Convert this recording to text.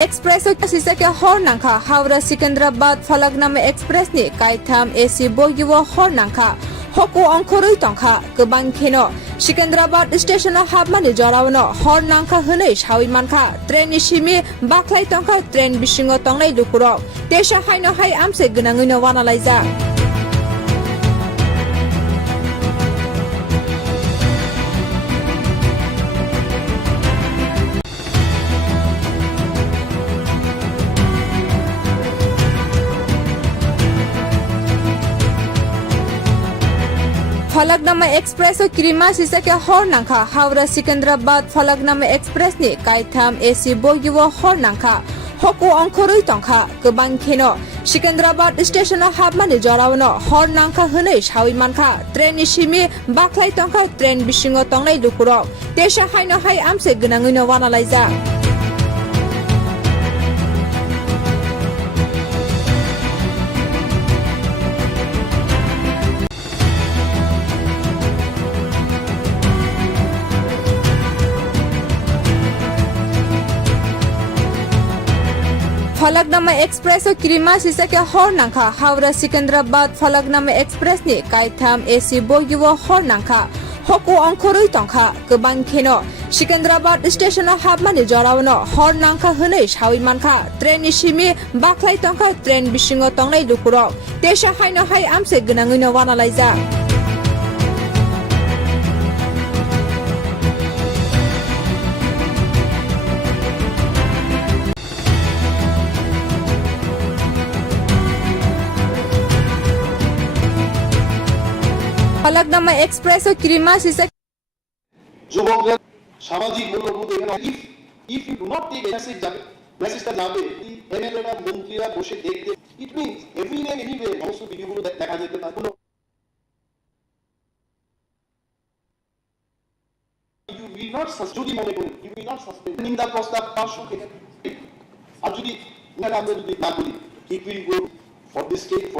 express के हर नांखा Howrah Secunderabad Falaknuma express नि कायथाम AC बगिव हर नांखा हको अंखरै तंखा गोबां खेनो सिकंदराबाद स्टेशन हाबमानि जरावनो हर नांखा हनै सावि मानखा ट्रेन नि सिमि बाख्लाय तंखा ट्रेन बिसिङो तंनाय लुकुरक तेसा हायनो हाय आमसे गोनाङैनो वानालायजा फलकनामा एक्सप्रेस क्रीमा के हर नांखा हावड़ा सिकंदराबाद फलकनामा एक्सप्रेस नि कायथाम एसी बगिव हर नांखा हको अंखरै तंखा गोबां खेनो सिकंदराबाद स्टेशन हाबमानि जरावनो हर नांखा हनै सावि मानखा ट्रेन नि सिमि बाख्लाय तंखा ट्रेन बिसिङो तंनाय लुकुरक तेसा हायनो हाय आमसे गोनाङैनो वानालायजा फलकनामा एक्सप्रेस क्रीमा के हर नांखा हावड़ा सिकंदराबाद फलकनामा एक्सप्रेस नि कायथाम एसी बगिव हर नांखा हको अंखरै तंखा गोबां खेनो सिकंदराबाद स्टेशन हाबमानि जरावनो हर नांखा हनै सावि मानखा ट्रेन नि सिमि बाख्लाय तंखा ट्रेन बिसिङो तंनाय लुकुरक तेसा हायनो हाय आमसे गोनाङैनो वानालायजा फलकनामा एक्सप्रेस क्रीमा যুবকদের সামাজিক মূল্যবোধ এখানে if you do not take মেসেজটা যাবে এমএলএরা মন্ত্রীরা বসে দেখতে it means every day anyway সমস্ত ভিডিওগুলো দেখা যেতে না কোনো you will not যদি মনে করেন you will not suspend নিন্দা প্রস্তাব পাশ করতে আর যদি না আমরা যদি না বলি it will go for this state